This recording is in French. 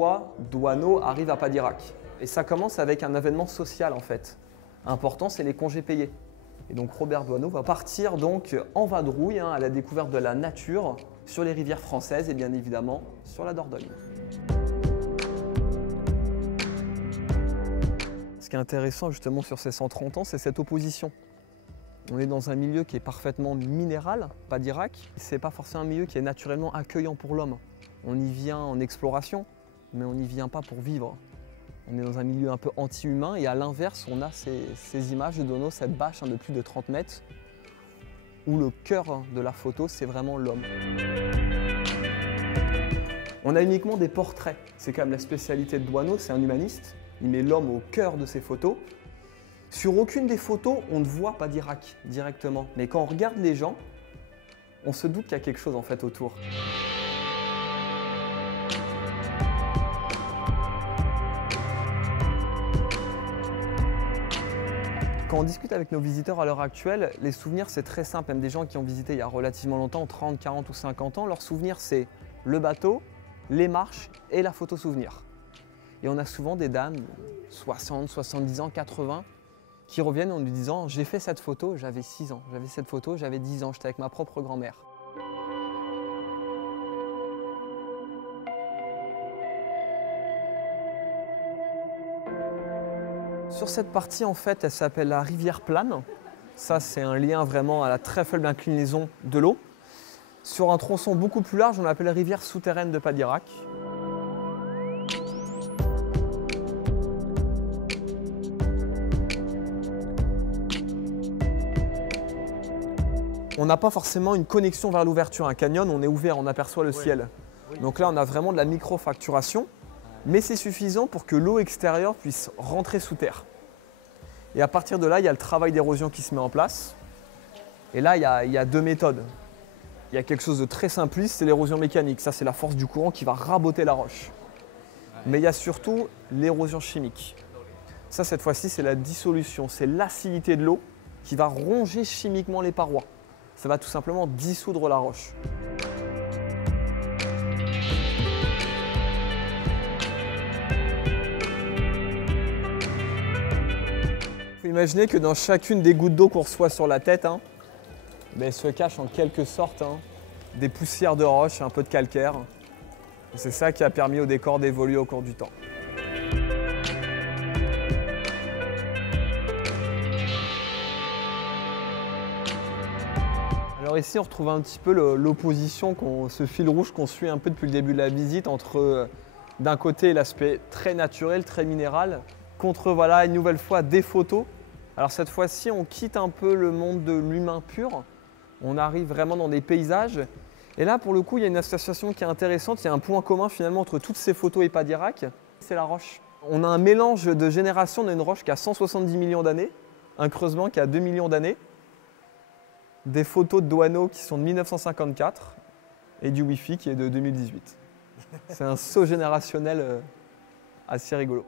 pourquoi Douaneau arrive à Padirac. Et ça commence avec un événement social en fait. Important, c'est les congés payés. Et donc Robert Douaneau va partir donc en vadrouille à la découverte de la nature sur les rivières françaises et bien évidemment sur la Dordogne. Ce qui est intéressant justement sur ces 130 ans, c'est cette opposition. On est dans un milieu qui est parfaitement minéral, Padirac. Ce n'est pas forcément un milieu qui est naturellement accueillant pour l'homme. On y vient en exploration, mais on n'y vient pas pour vivre. On est dans un milieu un peu anti-humain et à l'inverse, on a ces images de Douaneau, cette bâche de plus de 30 mètres, où le cœur de la photo, c'est vraiment l'homme. On a uniquement des portraits. C'est quand même la spécialité de Douaneau, c'est un humaniste. Il met l'homme au cœur de ses photos. Sur aucune des photos, on ne voit Padirac directement. Mais quand on regarde les gens, on se doute qu'il y a quelque chose en fait autour. Quand on discute avec nos visiteurs à l'heure actuelle, les souvenirs c'est très simple. Même des gens qui ont visité il y a relativement longtemps, 30, 40 ou 50 ans, leurs souvenirs c'est le bateau, les marches et la photo souvenir. Et on a souvent des dames, 60, 70 ans, 80, qui reviennent en nous disant « j'ai fait cette photo, j'avais 6 ans, j'avais cette photo, j'avais 10 ans, j'étais avec ma propre grand-mère ». Sur cette partie, en fait, elle s'appelle la rivière plane. Ça, c'est un lien vraiment à la très faible inclinaison de l'eau. Sur un tronçon beaucoup plus large, on l'appelle la rivière souterraine de Padirac. On n'a pas forcément une connexion vers l'ouverture. Un canyon, on est ouvert, on aperçoit le ciel. Donc là, on a vraiment de la micro-fracturation, mais c'est suffisant pour que l'eau extérieure puisse rentrer sous terre. Et à partir de là, il y a le travail d'érosion qui se met en place. Et là, il y a deux méthodes. Il y a quelque chose de très simpliste, c'est l'érosion mécanique. Ça, c'est la force du courant qui va raboter la roche. Mais il y a surtout l'érosion chimique. Ça, cette fois-ci, c'est la dissolution. C'est l'acidité de l'eau qui va ronger chimiquement les parois. Ça va tout simplement dissoudre la roche. Il faut imaginer que dans chacune des gouttes d'eau qu'on reçoit sur la tête, se cache en quelque sorte des poussières de roche, un peu de calcaire. C'est ça qui a permis au décor d'évoluer au cours du temps. Alors ici, on retrouve un petit peu l'opposition, ce fil rouge qu'on suit un peu depuis le début de la visite entre, d'un côté, l'aspect très naturel, très minéral, contre, voilà, une nouvelle fois, des photos. Alors cette fois-ci, on quitte un peu le monde de l'humain pur. On arrive vraiment dans des paysages. Et là, pour le coup, il y a une association qui est intéressante. Il y a un point commun finalement entre toutes ces photos et Padirac, c'est la roche. On a un mélange de générations. On a une roche qui a 170 millions d'années, un creusement qui a 2 millions d'années, des photos de Douaneau qui sont de 1954 et du Wi-Fi qui est de 2018. C'est un saut générationnel assez rigolo.